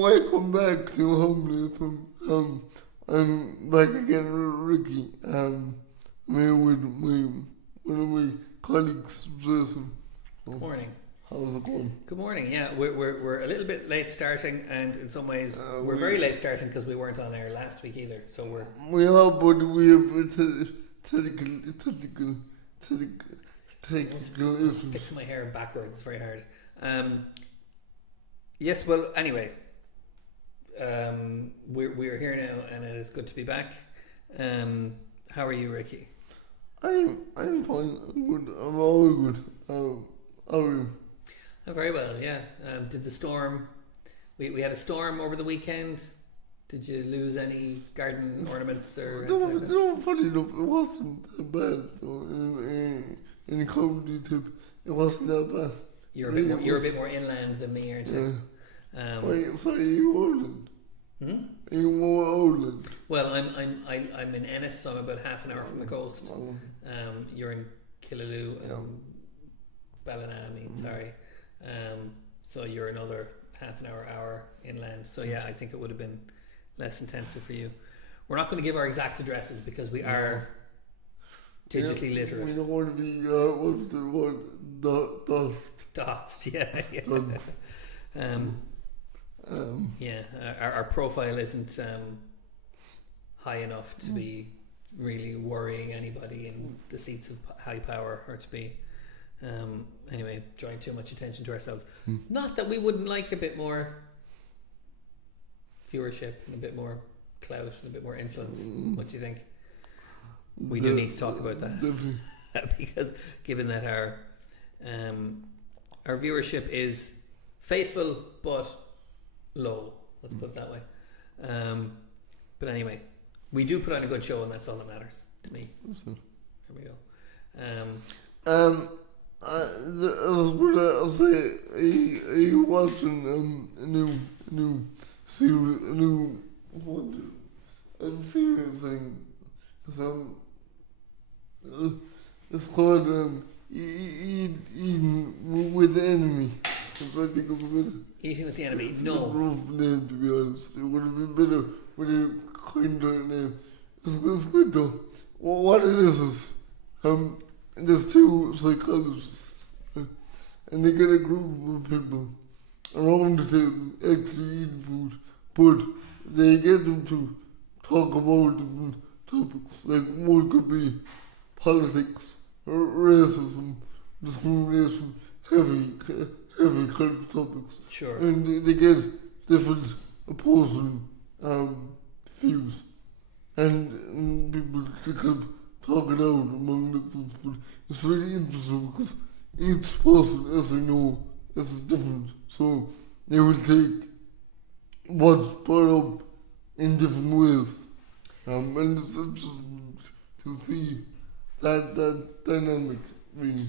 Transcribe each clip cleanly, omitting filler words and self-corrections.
welcome back to Homeless. I'm back again with Ricky. I'm here with one of my colleagues, Jason. Good morning. How's it going? Good morning. Yeah, we're a little bit late starting, and in some ways we're very late starting because we weren't on air last week either. So we have technical issues. Fixing my hair backwards very hard. Yes. Well, anyway, we're here now, and it is good to be back. How are you, Ricky? I'm fine. I'm good. I'm all good. How are you? I'm very well. Yeah. Did the storm? We had a storm over the weekend. Did you lose any garden ornaments or? No, funny enough, it wasn't that bad. In comedy tip, it wasn't that bad. You're a bit more inland than me, aren't you? Yeah. Wait, sorry, are you Ireland? Hmm? Are you more Ireland? Well, I'm in Ennis, so I'm about half an hour from the coast. You're in Killaloe, Ballina, sorry. So you're another half an hour inland. So yeah, I think it would have been less intensive for you. We're not going to give our exact addresses because we are digitally literate. We don't want to be what's the word? Doxed, yeah. Our profile isn't high enough to be really worrying anybody in the seats of high power, or to be anyway drawing too much attention to ourselves. Not that we wouldn't like a bit more viewership and a bit more clout and a bit more influence. What do you think? We do need to talk about that because given that our viewership is faithful but low, let's put it that way. But anyway, we do put on a good show, and that's all that matters to me. There we go. I'll say, are you watching a new series, a series thing? It's called Eating with the Enemy. Eating with the Enemy? No. It's a rough name, to be honest. It would have been better with a kinder name. It's good though. Well, what it is there's two psychologists, and they get a group of people around the table actually eating food, but they get them to talk about different topics. Like one could be politics, racism, discrimination, heavy kind of topics. Sure. And they get different opposing views, and people to kind of talk it out among themselves. But it's really interesting because each person, as I know, is different. So they will take what's brought up in different ways. And it's interesting to see that dynamic really.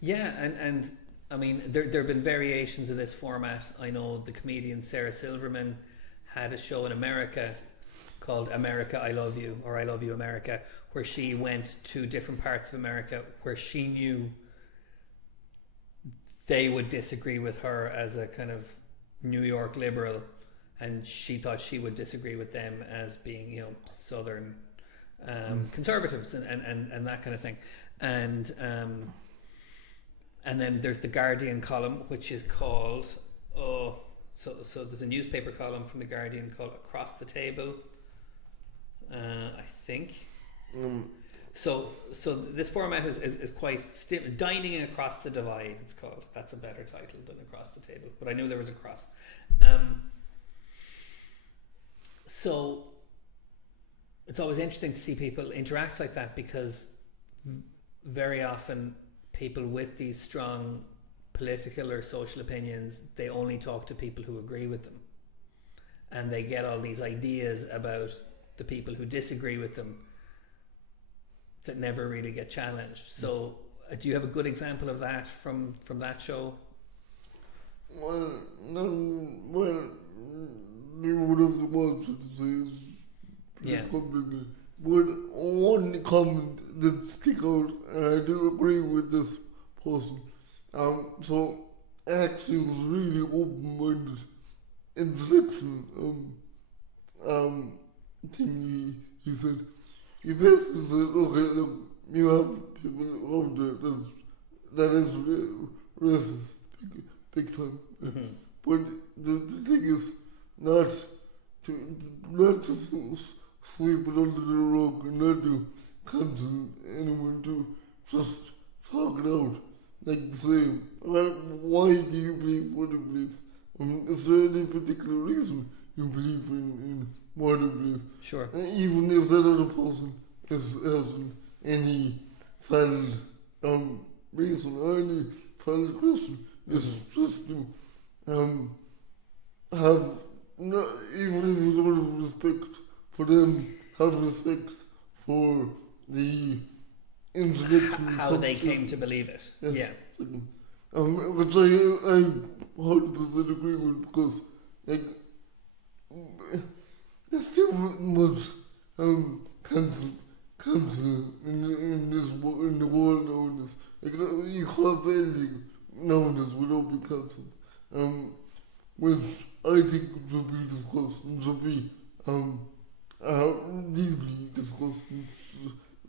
Yeah, and I mean, there have been variations of this format. I know the comedian Sarah Silverman had a show in America called America, I Love You, or I Love You, America, where she went to different parts of America where she knew they would disagree with her as a kind of New York liberal, and she thought she would disagree with them as being, Southern conservatives and that kind of thing. And then there's the Guardian column, which is called so there's a newspaper column from the Guardian called Across the Table, I think. So this format is quite Dining Across the Divide, it's called. That's a better title than Across the Table, but I knew there was a cross. So it's always interesting to see people interact like that, because very often people with these strong political or social opinions, they only talk to people who agree with them, and they get all these ideas about the people who disagree with them that never really get challenged. So do you have a good example of that from that show? Well, whatever the words would say is but one comment that stick out, and I do agree with this person. So actually was really open-minded introduction thing he said, he basically said, okay, look, you have people out there that is racist, big time. Mm-hmm. But the thing is not to sweep it under the rug and not to cancel anyone, to just talk it out. Like saying, well, why do you believe what you believe? Is there any particular reason you believe in what you believe? Sure. Even if that other person hasn't any valid reason or any valid question, it's just to have, not, even if you don't have respect for them, have respect for the intellectual How they came to believe it. Yes. Yeah. Which I 100% agree with, because like there's too much cancel in the world nowadays. Like you can't say anything nowadays without being cancelled. Which I think should be discussed and should be deeply discussed.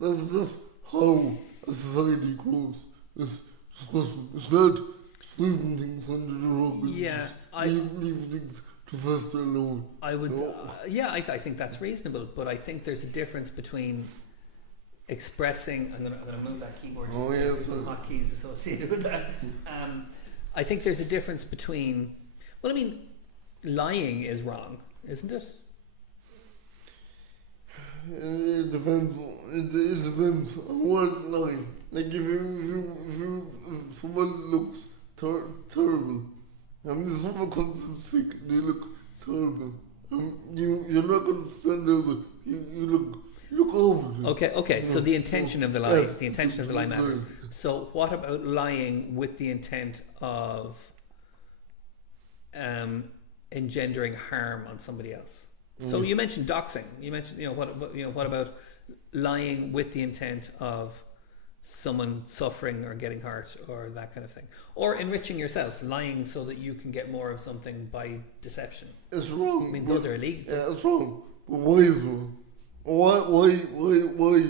That's how a society grows. It's discussion. It's not sweeping things under the rug. Yeah, leave things to fester alone. I would, I think that's reasonable, but I think there's a difference between expressing. I'm gonna move that keyboard. There's some hotkeys associated with that. I think there's a difference between. Well, I mean, lying is wrong, isn't it? It depends. It depends on what line. Like if someone looks terrible, if someone comes sick, they look terrible. You're not going to stand there. You look over. Okay. So the intention of the lie, the intention of the lie matters. So what about lying with the intent of engendering harm on somebody else? So you mentioned doxing. You mentioned, what about lying with the intent of someone suffering or getting hurt or that kind of thing, or enriching yourself, lying so that you can get more of something by deception? It's wrong. I mean, those are illegal. Yeah, it's wrong. But why is it wrong? Why?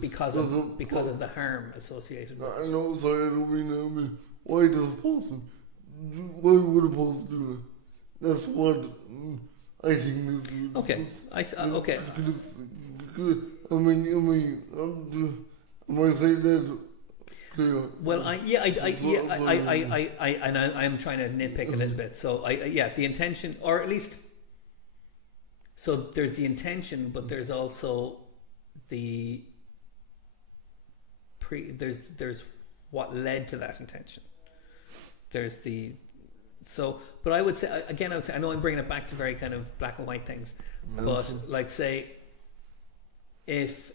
Because of the harm associated with it. I know. Sorry, I don't mean. Why does a person? Why would a person do that? That's what. I think this is okay. Okay. Am I saying that clear? Well, I'm trying to nitpick a little bit. So the intention, or at least, so there's the intention, but there's also the there's what led to that intention. There's the. So, but I would say, again, I know I'm bringing it back to very kind of black and white things, but like say, if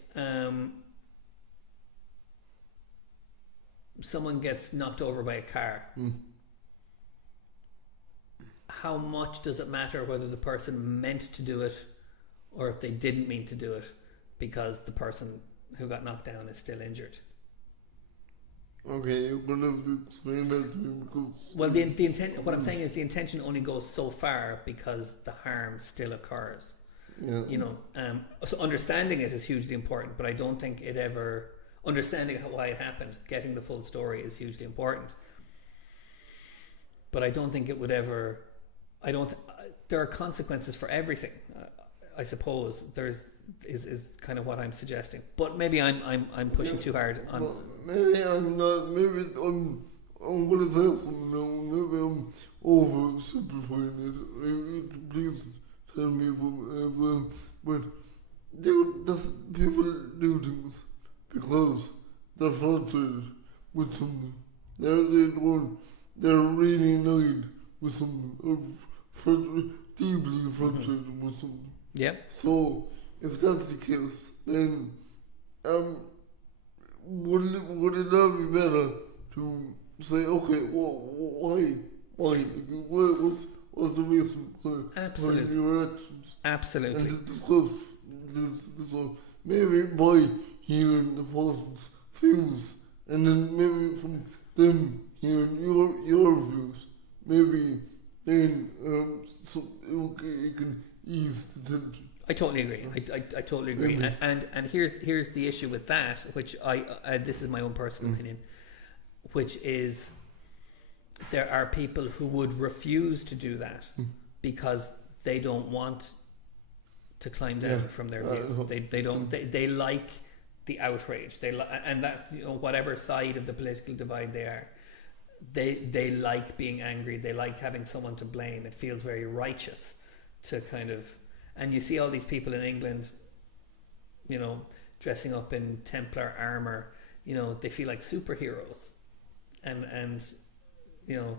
someone gets knocked over by a car, how much does it matter whether the person meant to do it or if they didn't mean to do it, because the person who got knocked down is still injured? Okay, you're gonna have to explain that to me, because... Well, the intent. What I'm saying is the intention only goes so far because the harm still occurs. Yeah. So understanding it is hugely important, but I don't think it ever... Understanding why it happened, getting the full story is hugely important. But I don't think it would ever... there are consequences for everything, I suppose. Is kind of what I'm suggesting, but maybe I'm pushing too hard on. Well, maybe I'm not. Maybe I'm gonna say something now. Maybe I'm oversimplifying it. Please tell me but people do things because they're frustrated with something. They're really annoyed with something, or deeply frustrated with something. Yeah. So, if that's the case, then would it not be better to say, okay, why? What's the reason for your actions? Absolutely. And to discuss this all. Maybe by hearing the person's views, and then maybe from them hearing your views, maybe then so it can ease the tension. I totally agree. I totally agree. Mhm. And here's the issue with that, which this is my own personal opinion, which is there are people who would refuse to do that because they don't want to climb down Yeah. from their views. They don't. They like the outrage. And that, you know, whatever side of the political divide they are, they like being angry. They like having someone to blame. It feels very righteous to kind of. And you see all these people in England, you know, dressing up in Templar armor. You know, they feel like superheroes, and you know,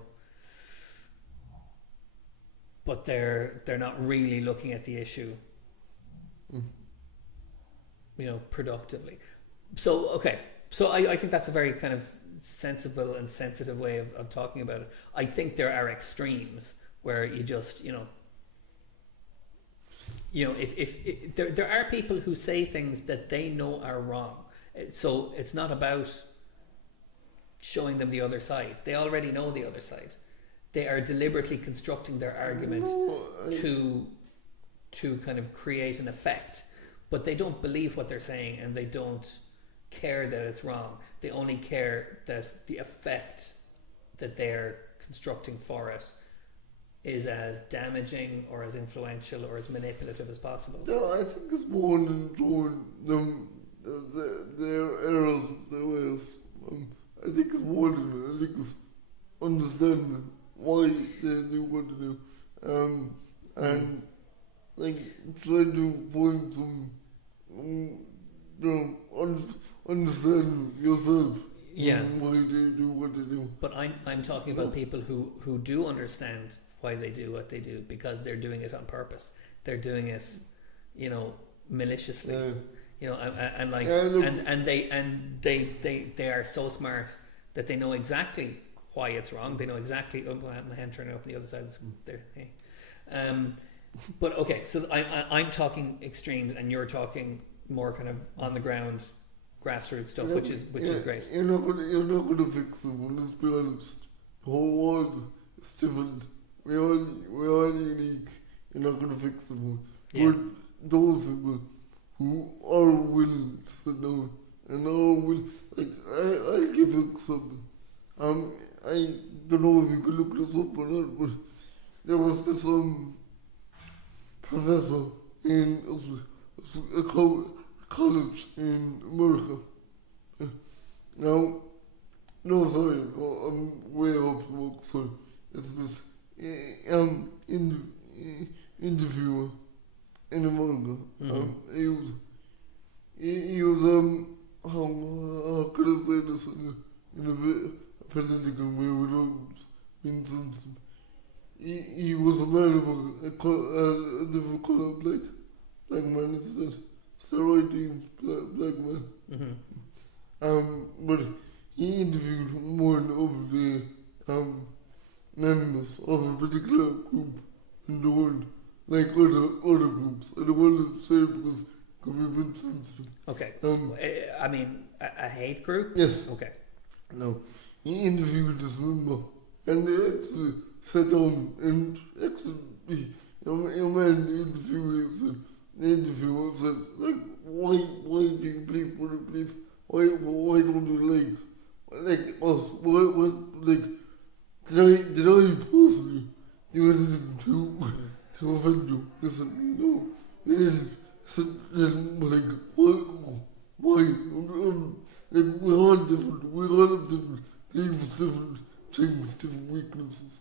but they're not really looking at the issue, you know, productively. So okay, so I think that's a very kind of sensible and sensitive way of talking about it. I think there are extremes where you just, you know, if there are people who say things that they know are wrong. So it's not about showing them the other side. They already know the other side. They are deliberately constructing their argument to kind of create an effect, but they don't believe what they're saying, and they don't care that it's wrong. They only care that the effect that they're constructing for it is as damaging or as influential or as manipulative as possible. No, I think it's more than showing them their errors, their ways. I think it's more than that. I think it's understanding why they do what they do. And like try to find some, you know, understanding yourself. Yeah. Why they do what they do. But I'm talking about people who do understand why they do what they do, because they're doing it on purpose. They're doing it, you know, maliciously. Yeah. You know, and like, Yeah, look. and they are so smart that they know exactly why it's wrong. They know exactly. Oh, my hand turning up on the other side. There. Hey. But okay, so I'm talking extremes, and you're talking more kind of on the ground, grassroots stuff, Yeah, which is great. You're not gonna fix them. Let's be honest. The whole world is different. We're all unique. You're not gonna fix them. Yeah. But those people who are willing to sit down and are willing, like I give you something. I don't know if you could look this up or not, but there was this professor in a college in America. Now, no, sorry, I'm way off the mark. Sorry, it's this interviewer in America. He was how could I say this in a bit political way without being sensitive. He was a man of a different color, black man instead. Steroid black man. But he interviewed one of the members of a particular group in the world, like other groups. I don't want to say it because it could be a bit sensitive. Okay. I mean, a hate group? Yes. Okay. No. He interviewed this member, and they actually sat down and actually, your man, the interviewer said, like, why do you believe what you believe? Why don't you like us? Like, did I personally do anything to offend you? He said, no. He didn't. He said, like, why? Like, we're all different. We all have different beliefs, different things, different weaknesses.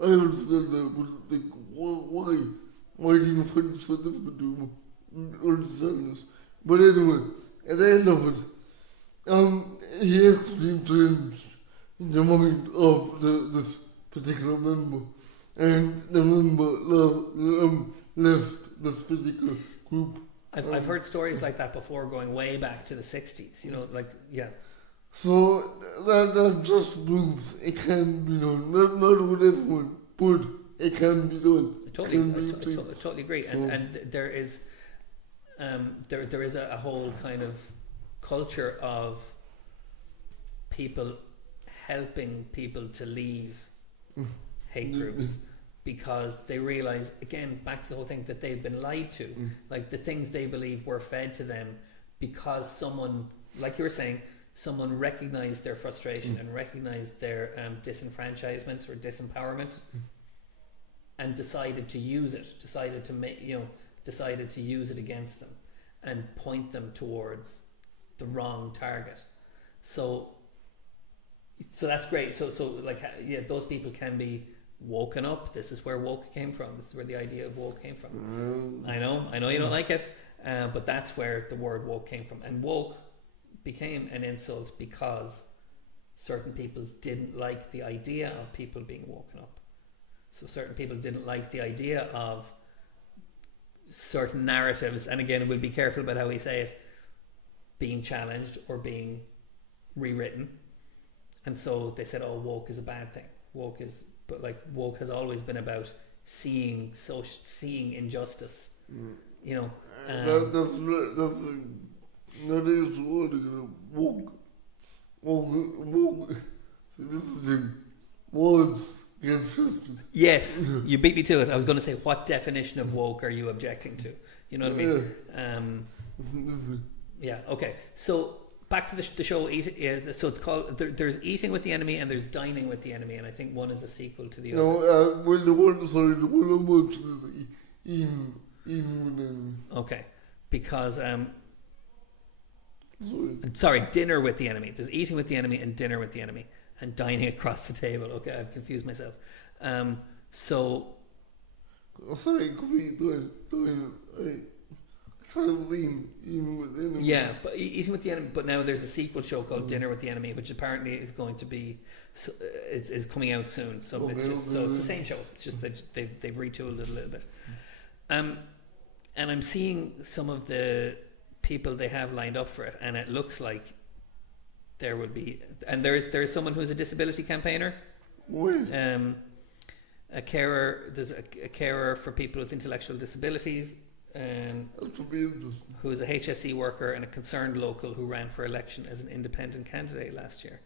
I understand that, but like, why? Why do you find it so difficult to understand this? But anyway, at the end of it, he actually changed the mind of this particular member, and the member left this particular group. I've heard stories like that before, going way back to the 60s. You know, like, yeah. So that just proves it can be done. Not with everyone, but it can be done. I totally agree. And there is there is a whole kind of culture of people helping people to leave hate groups because they realize, again, back to the whole thing, that they've been lied to. Like the things they believe were fed to them because someone, like you were saying, someone recognized their frustration and recognized their disenfranchisement or disempowerment and decided to use it, decided to use it against them and point them towards the wrong target. So that's great. So like, yeah, those people can be woken up. This is where woke came from. This is where the idea of woke came from. I know you don't like it, but that's where the word woke came from. And woke became an insult because certain people didn't like the idea of people being woken up. So certain people didn't like the idea of certain narratives, and again, we'll be careful about how we say it, being challenged or being rewritten. And so they said, oh, woke is a bad thing. Woke has always been about seeing injustice. You know, that's that is what woke. So this is the words get twisted. Yes, you beat me to it. I was going to say, what definition of woke are you objecting to? You know what I mean? Yeah. Okay. So back to the show. So it's called. There's Eating with the Enemy and there's Dining with the Enemy, and I think one is a sequel to the other. No, well, the one I'm watching is Eating with the Enemy. Okay, because sorry, Dinner with the Enemy. There's Eating with the Enemy and Dinner with the Enemy, and Dining across the table. Okay, I've confused myself. So. Sorry, could be doing. Yeah, but Eating with the Enemy. But now there's a sequel show called Dinner with the Enemy, which apparently is going to be is coming out soon. So it's the same show. It's just they've retooled it a little bit. And I'm seeing some of the people they have lined up for it, and it looks like there will be. And there's someone who's a disability campaigner. A carer. There's a carer for people with intellectual disabilities. Who is a HSE worker and a concerned local who ran for election as an independent candidate last year.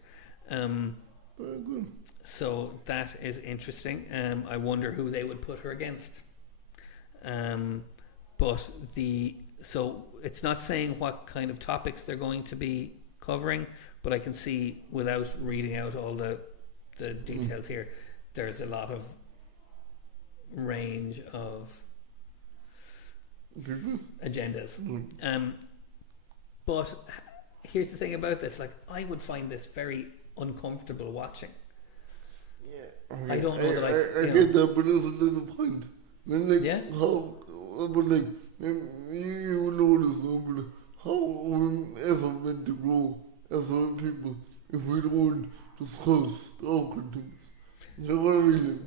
Very good. So that is interesting. I wonder who they would put her against. So it's not saying what kind of topics they're going to be covering, but I can see, without reading out all the details here, there's a lot of range of agendas. But here's the thing about this, like, I would find this very uncomfortable watching. Yeah, I don't know that I get that, but isn't that the point? When, like, yeah. But like, you notice, but how we ever meant to grow as other people if we don't discuss the awkward things? You know what I mean?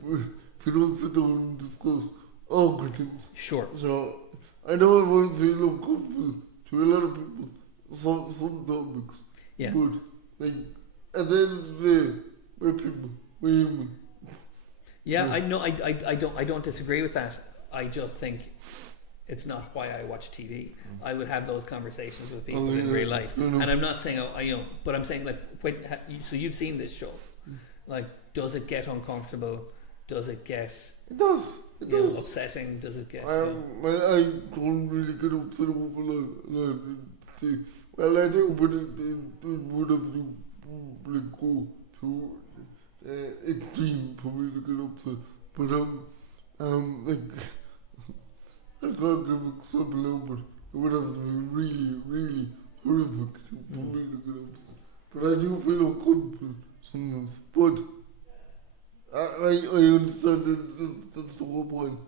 If we don't sit down and discuss awkward things. Sure. So I know it won't feel uncomfortable to a lot of people, some topics. Yeah. But, like, at the end of the day, we're people, we're human. Yeah, I know. I don't disagree with that. I just think it's not why I watch TV. I would have those conversations with people in real life, and I'm not saying but I'm saying, like, so you've seen this show. Like, does it get uncomfortable? Does it get? It does. It does. Upsetting? Does it get? I don't really get upset over that. Well, I do, but it would have to go to extreme for me to get upset. But like, I can't give an example now, but it would have to be really, really horrific for me to get upset. But I do feel uncomfortable sometimes. But I understand that's the whole point.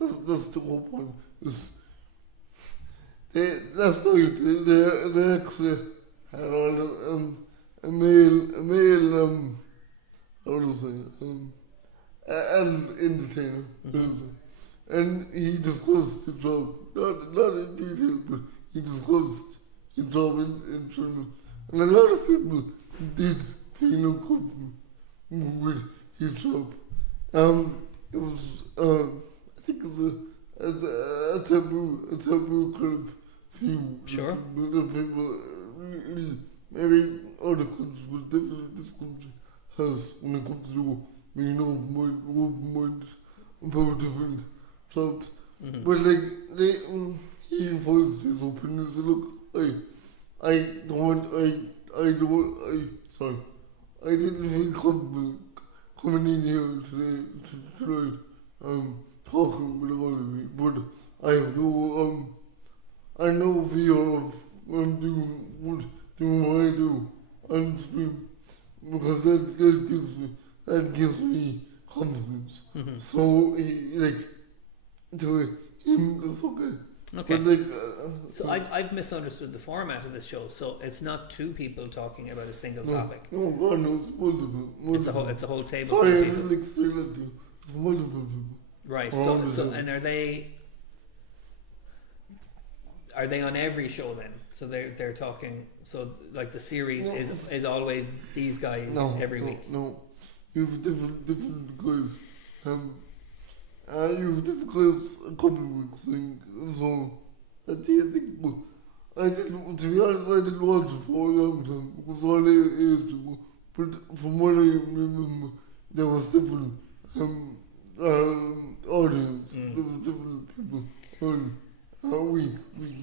That's the whole point. That's like the extra had on a male how do I say an entertainer, and he discussed the job, not in detail, but he discussed the job in general, and a lot of people did feel uncomfortable with his job. It was I think it was a taboo kind of view. Sure. The people really, maybe other countries, but definitely this country has when it comes to being open-minded about different jobs. Mm-hmm. But like he voiced his opinion. He said, look, sorry, I didn't feel comfortable coming in here tonight, talking with all of you. But I have no fear of doing what I do on stream because that gives me confidence. Mm-hmm. So to him, it's okay. Okay. But So I've misunderstood the format of this show. So it's not two people talking about a single topic. No, God knows multiple. It's a whole table. Sorry, I of people. didn't explain that to you. It's multiple people. Right. Oh, So and are they on every show then? So they're talking. So like the series is always these guys every week. No, you have different guys. You have different guys a couple of weeks. So I think, to be honest, I didn't watch it for a long time because all I ago. But from what I remember, there was different audience. There was different people on weekly.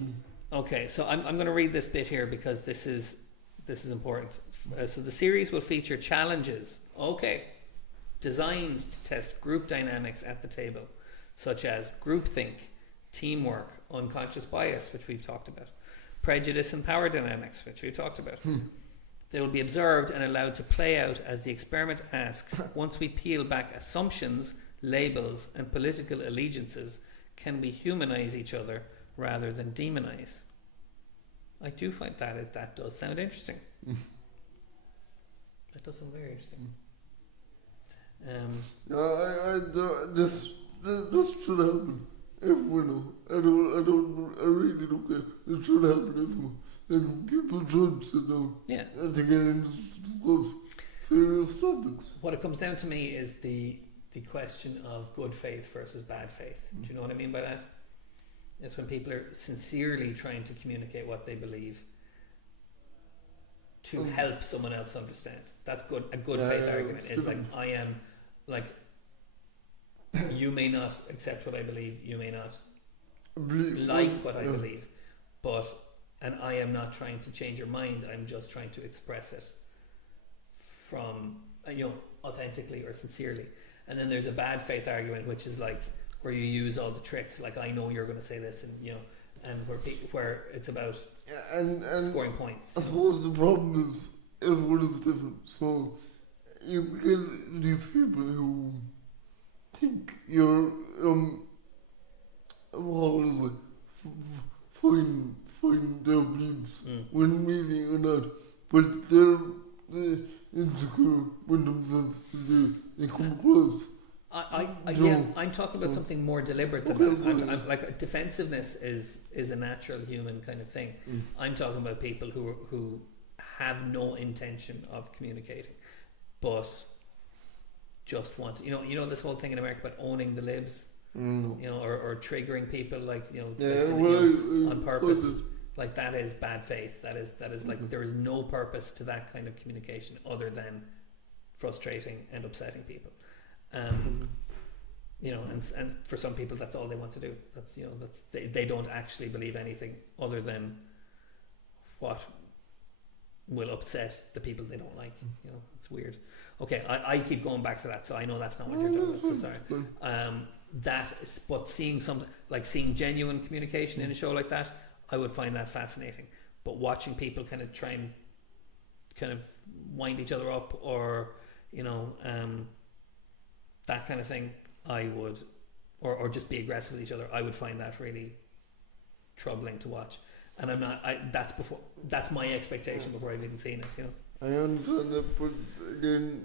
Okay, so I'm going to read this bit here because this is important. So the series will feature challenges, designed to test group dynamics at the table, such as groupthink, teamwork, unconscious bias, which we've talked about, prejudice and power dynamics, which we've talked about. They will be observed and allowed to play out as the experiment asks, once we peel back assumptions, labels, and political allegiances, can we humanize each other rather than demonize? I do find that does sound interesting. That does sound very interesting. This should happen everyone. I really don't care. It should happen everyone. Like people should sit down. Yeah. And to get into discuss various topics. What it comes down to me is the question of good faith versus bad faith. Do you know what I mean by that? It's when people are sincerely trying to communicate what they believe to help someone else understand. That's good. A good faith argument is like, I am, like, you may not accept what I believe, you may not like what I believe, and I am not trying to change your mind, I'm just trying to express it from, authentically or sincerely. And then there's a bad faith argument, which is like, where you use all the tricks, like I know you're going to say this, and and where it's about and scoring points. I suppose the problem is everyone is different. So you get these people who think you're find their beliefs when maybe you're not, but they're insecure with themselves. They come across. I'm talking about something more deliberate than that. I'm like, defensiveness is a natural human kind of thing. I'm talking about people who have no intention of communicating, but just want to, this whole thing in America about owning the libs, or triggering people, like on purpose. Like that is bad faith. That is like there is no purpose to that kind of communication other than frustrating and upsetting people. And for some people that's all they want to do. That's they don't actually believe anything other than what will upset the people they don't like. It's weird. Okay, I keep going back to that, so I know that's not what you're talking about, so sorry. But seeing genuine communication in a show like that, I would find that fascinating. But watching people kind of try and kind of wind each other up, or that kind of thing, I would, or just be aggressive with each other, I would find that really troubling to watch. And I'm not. That's my expectation before I've even seen it. I understand that, but again,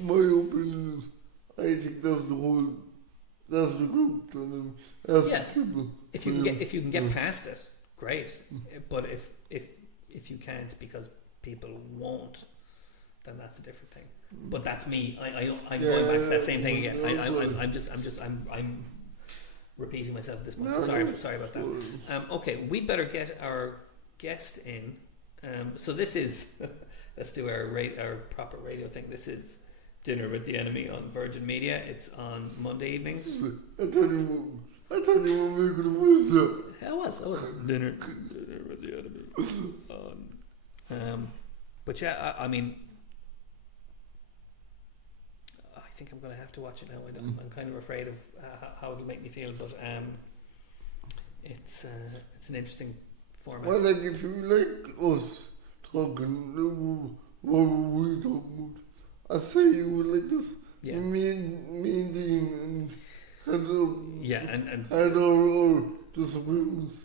my opinion is, I think that's the group, and that's the people. If you can get past it, great. But if you can't because people won't, then that's a different thing. But that's me. I'm going back to that same thing again. I'm repeating myself at this point. So sorry about that. Okay, we'd better get our guest in. So this is let's do our proper radio thing. This is Dinner with the Enemy on Virgin Media. It's on Monday evenings. I thought you were making a voice there. I was dinner with the Enemy on. But yeah, I mean, I think I'm going to have to watch it now. I'm kind of afraid of how it'll make me feel, but it's an interesting format. Well, like if you like us talking, what were we talking about? I say you would like this. Yeah. Me and Dean and had our disagreements.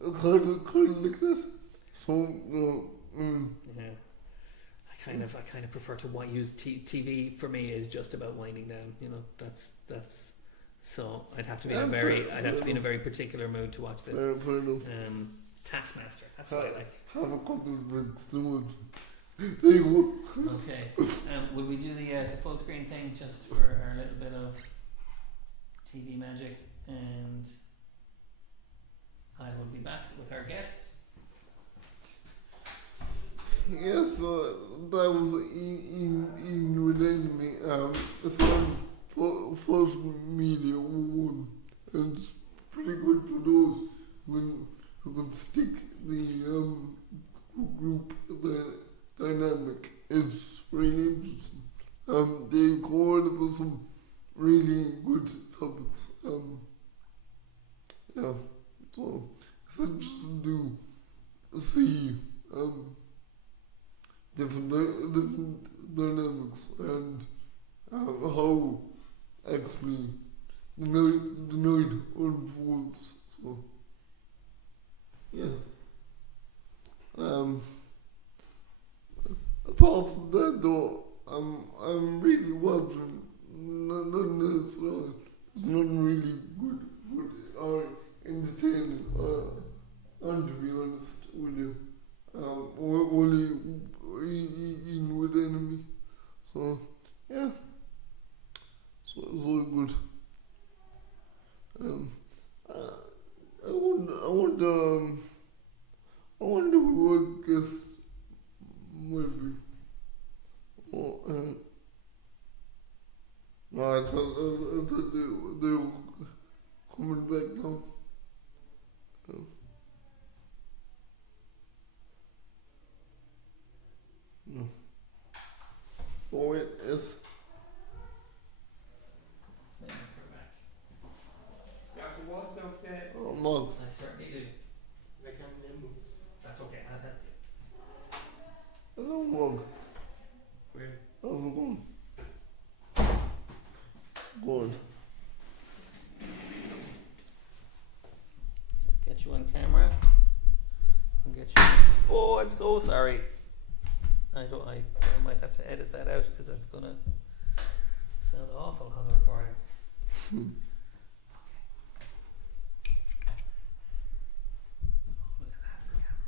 Kind of like that. So Yeah. I kind of prefer to use TV. For me is just about winding down. You know, that's. So I'd have to be in a very particular mood to watch this. fair enough. Taskmaster. That's what I like. Have a couple of drinks too much. There you go. Okay. Will we do the full screen thing just for our little bit of TV magic, and I will be back with our guests. Yes, that was in with Enemy. It's on First Media 1, and it's pretty good for those who can stick the group dynamic. It's really interesting. They go on about some really good topics. Yeah, so it's interesting to see different dynamics and how actually the night unfolds. So yeah. Apart from that though, I'm really watching nothing else. It's not really good or entertaining. And to be honest with you, only in with Enemy. So yeah, so it's all good. I wonder who I guess might be. Oh, no, I thought they were coming back now. No. Oh wait, yes. Dr. Watts up there. Oh, Mark. I certainly do. I can't remember. That's okay. I'll help you. Hello, Mark. Where? How's it going? Good. Get you on camera. And get you. Oh, I'm so sorry. I might have to edit that out because that's gonna sound awful on the recording. Okay. Oh, look at that for camera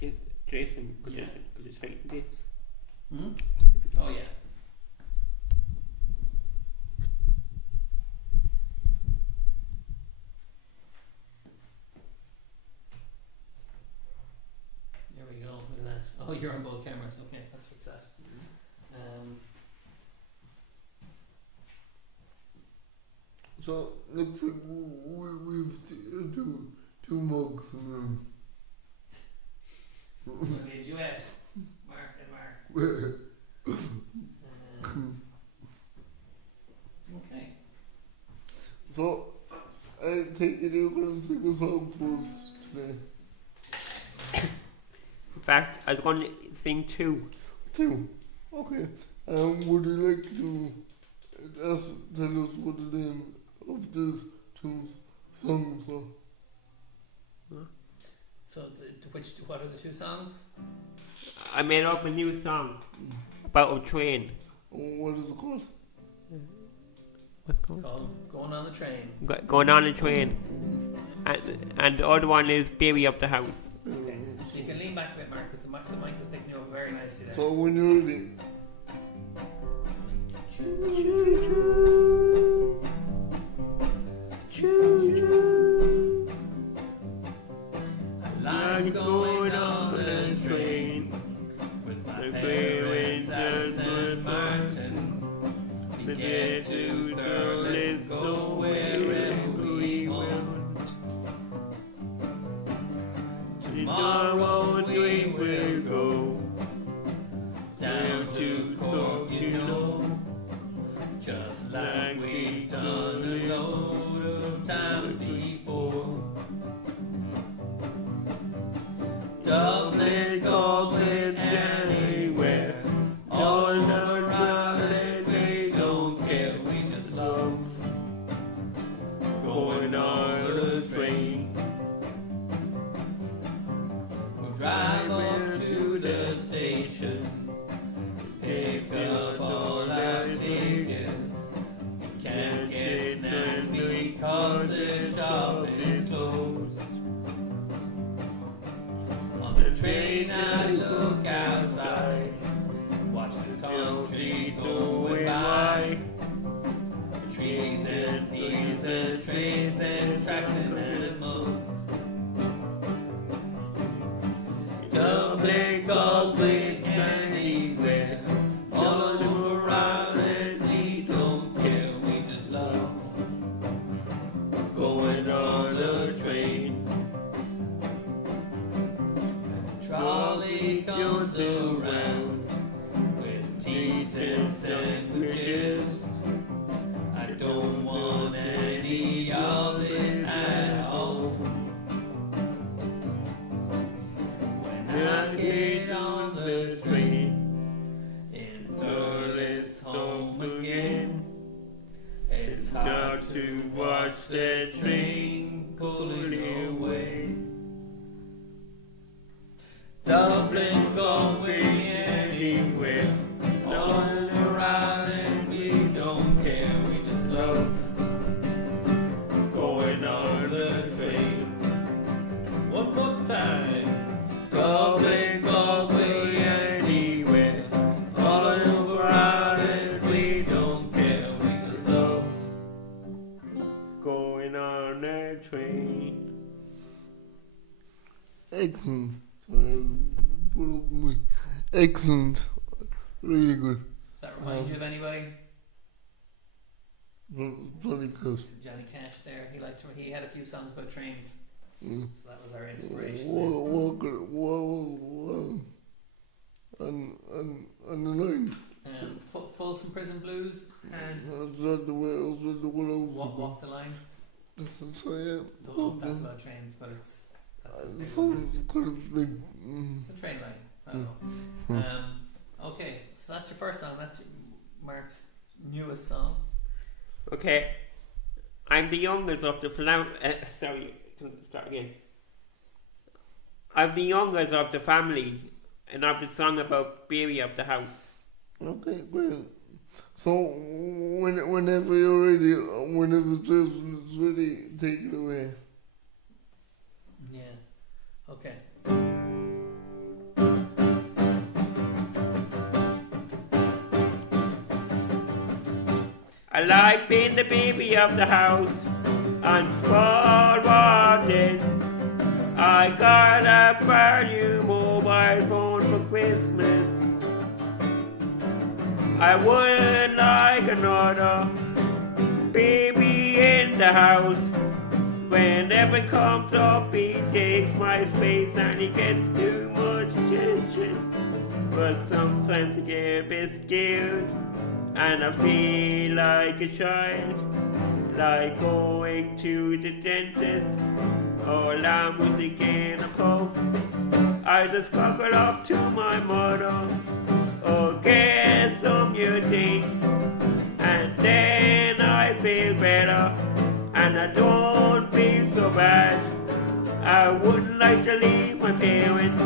work. Jason, could Yeah. you take this? Hmm? Oh yeah. There we go. Look at that. Oh, you're on both cameras. Okay, let's fix that. So looks like we've two mugs and It's gonna be a duet. Mark and Mark. Okay. So I take it you're gonna sing a song for us today. In fact, I was going to sing two. Two. Okay. Would you like to tell us what the name of these two songs are? So, what are the two songs? I made up a new song about a train. What is it called? What's it called? Called Going on the Train. Going on a train. And the other one is Baby of the House. Okay. So you can lean back a bit, Mark, because the mic is picking you up very nicely there. So when you're ready. Choo choo. Choo choo. Like going on a train with get to Thurles, go wherever we want. Tomorrow we will go down to Cork, you know, just like we done a load of time before. Dublin, Dublin, anywhere, all around it, we don't care, we just love going on the train. We'll drive on to the station, pick up all our tickets. We can't get snacks because the shop is closed. On the train I look outside, watch the country going by. The trees and fields and trains and tracks and animals. Dublin, Dublin, anywhere, all around and we don't care, we just love going on the train. And the trolley comes around with teas and sandwiches. I don't want any of it at all. When I get on the train in Thurles home again, it's hard to watch the train pulling away. Dublin, going anywhere, all around and we don't care, we just love going on the train. One more time. Dublin, Galway, anywhere, all around and we don't care, we just love going on a train. Excellent. Sorry, put up my excellent. Really good. Does that remind you of anybody? Johnny Cash. Johnny Cash there. He had a few songs about trains. Mm. So that was our inspiration. And the line. Folsom Prison Blues has Walk Walk the Line. So yeah. Don't know if that's about trains, but that's his big So one. it's kind of like. The train line. I don't know. Okay, so that's your first song. That's Mark's newest song. Okay, I'm the youngest of the sorry, start again. I'm the youngest of the family, and I've the song about Barry of the house. Okay, great. So whenever you're ready, whenever Jason is ready, take it away. Yeah. Okay. I like being the baby of the house on small warden. I got a brand new mobile phone for Christmas. I would like another baby in the house. Whenever it comes up, he takes my space and he gets too much attention. But sometimes I get a bit scared and I feel like a child, like going to the dentist or loud music in a pub. I just buckle up to my mother or get some new things, and then I feel better and I don't feel so bad. I wouldn't like to leave my parents,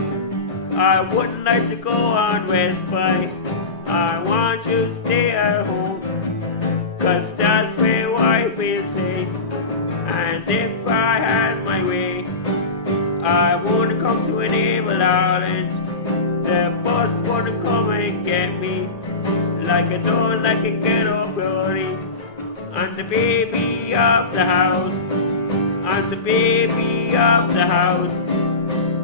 I wouldn't like to go on respite. I want you to stay at home, 'cause that's where I feel safe. And if I had my way, I wouldn't come to an evil island. The bus wouldn't come and get me, like I don't like a ghetto buddy. I'm the baby of the house, I'm the baby of the house,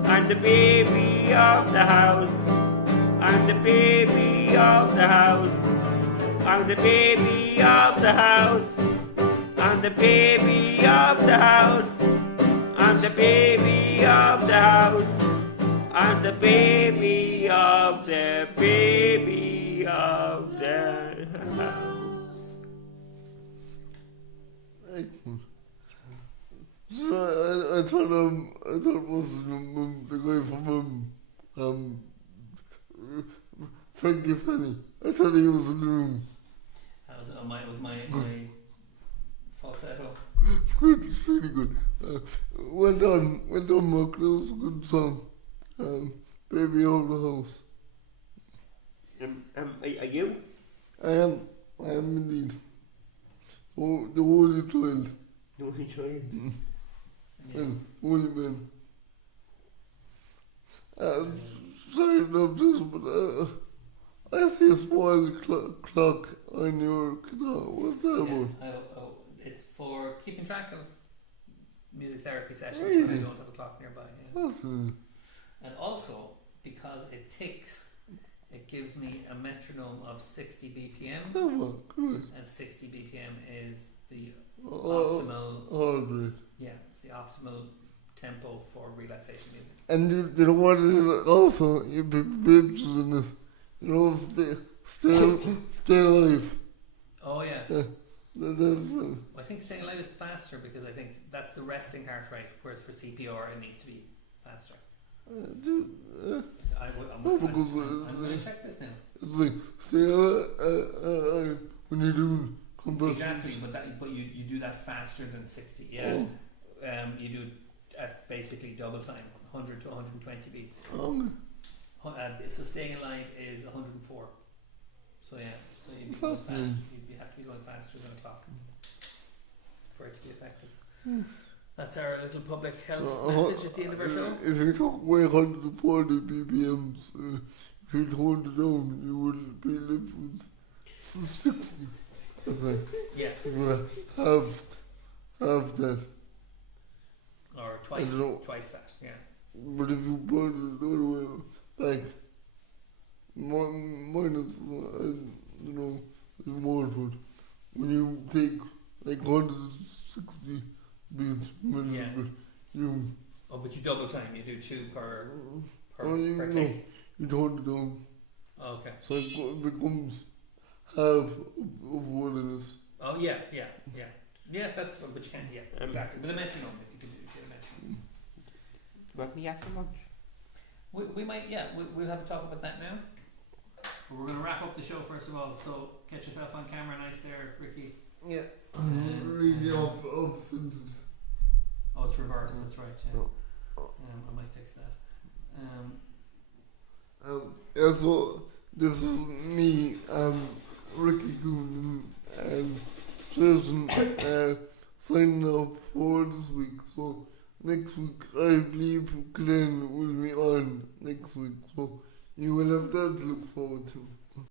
I'm the baby of the house, I'm the baby of the house, I'm the baby of the house. I'm the baby of the house. I'm the baby of the house. I'm the baby of the baby of the house. Excellent. So I thought most of them, the guy from Frankie Fanny. I thought he was in the room. That was on my falsetto. Good, it's really good. Well done, Mark. That was a good song. Baby of the house. Are you? I am indeed. Oh, the holy child. No, he's trying. Well, holy man. Sorry about this, but I see a small clock on your guitar. What's that about? It's for keeping track of music therapy sessions Really? when I don't have a clock nearby. Yeah. Awesome. And also, because it ticks, it gives me a metronome of 60 BPM, Oh, well, good. and 60 BPM is the Oh, optimal, great. yeah, it's the optimal tempo for relaxation music. And you know what is also, you be babes in this, you know, stay alive. Oh yeah. That's I think staying alive is faster because I think that's the resting heart rate, whereas for CPR it needs to be faster. I'm going to check this now. it's like, stay alive when you're doing compression. Exactly, but you do that faster than 60. Yeah, you do at basically double time, 100 to 120 beats. So staying alive is 104. So yeah, so you'd be going fast. You have to be going faster than a clock for it to be effective. That's our little public health message at the end of our show. If you took away 140 BPMs, if you hold it down, you would be left with 60. That's like, Yeah, have that. or twice that. Yeah. But if you put it the other way, like, minus, more food. When you take like 160 beats minute, Yeah. but you, Oh, but you double time. You do 2 per you take. you hold it down. Okay. So it becomes half of what it is. Oh yeah. That's but you can't. Yeah, exactly. With a metronome, if you could do a metronome. What me after lunch? We might. Yeah, we'll have a talk about that now. But we're going to wrap up the show first of all. So get yourself on camera, nice there, Ricky. Yeah. Really off-centered. Oh, it's reversed. That's right. Yeah. I might fix that. Yeah, so this is me, Ricky Coon, and Jason signing off for this week. So next week, I believe Glenn will be on next week. So you will have that to look forward to.